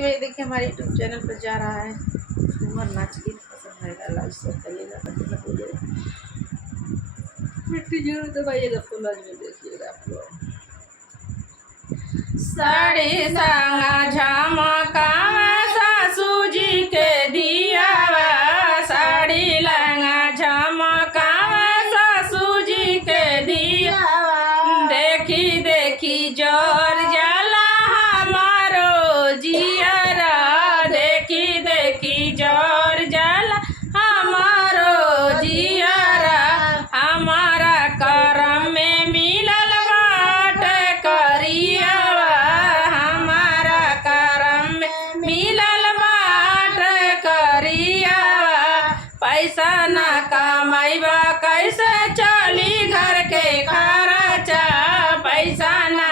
भाई देखिए हमारे यूट्यूब चैनल पर जा रहा है झूमर नाच गीत पसंद आएगा लाइक शेयर करिएगा मिट्टी जरूर दबाइएगा फुल में देखिएगा आप लोग। साड़ी संगा झमकावा सासू जी के दियावा साड़ी लंगा झमकावा सासू जी के दियावा देखी देखी जोर जाला हमारो जियारा देखी देखी जोर जाला हमारो जियारा हमारा करम में मिलल बाट करियावा हमारा करम में मिलल बाट करियावा पैसा ना कमाइबा कैसे चली घर के खर्चा पैसा ना